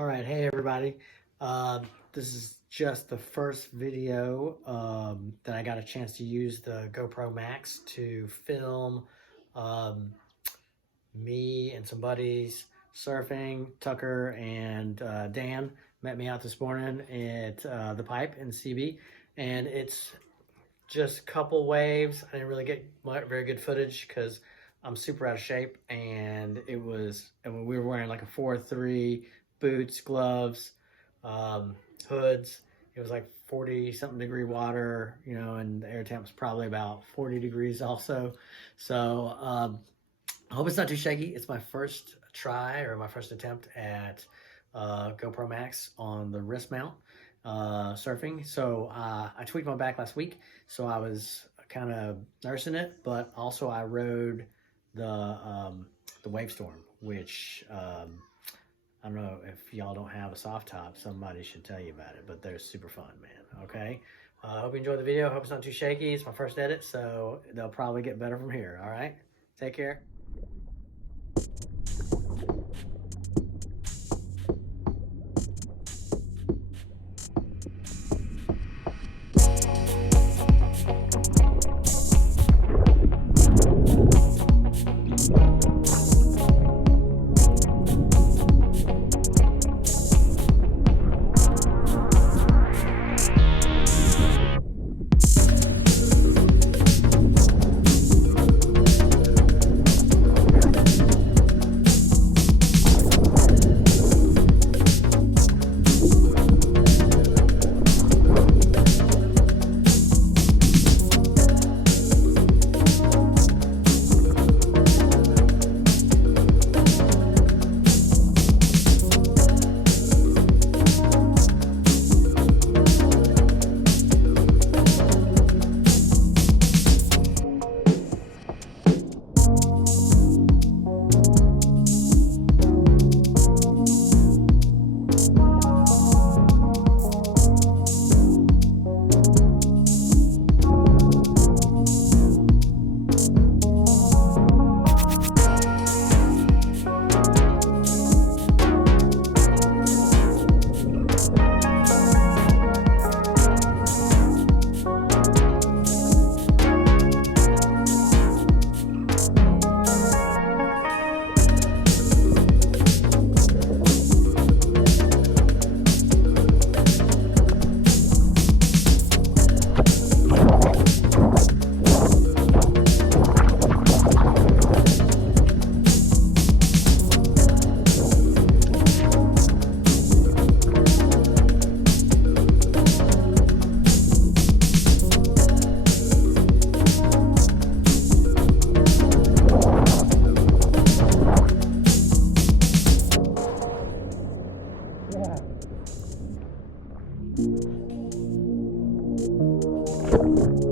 All right, hey everybody. This is just the first video that I got a chance to use the GoPro Max to film me and some buddies surfing. Tucker and Dan met me out this morning at the Pipe in CB, and it's just a couple waves. I didn't really get very good footage because I'm super out of shape, and we were wearing like a 4-3, boots, gloves, hoods. It was like 40 something degree water, and the air temp was probably about 40 degrees also. So I hope it's not too shaky. It's my first try, or my first attempt at GoPro Max on the wrist mount surfing. So I tweaked my back last week, so I was kind of nursing it, but also I rode the wavestorm, which I don't know, if y'all don't have a soft top, somebody should tell you about it, but they're super fun, man. Okay, hope you enjoyed the video. Hope it's not too shaky. It's my first edit, so they'll probably get better from here. All right, take care. Yeah.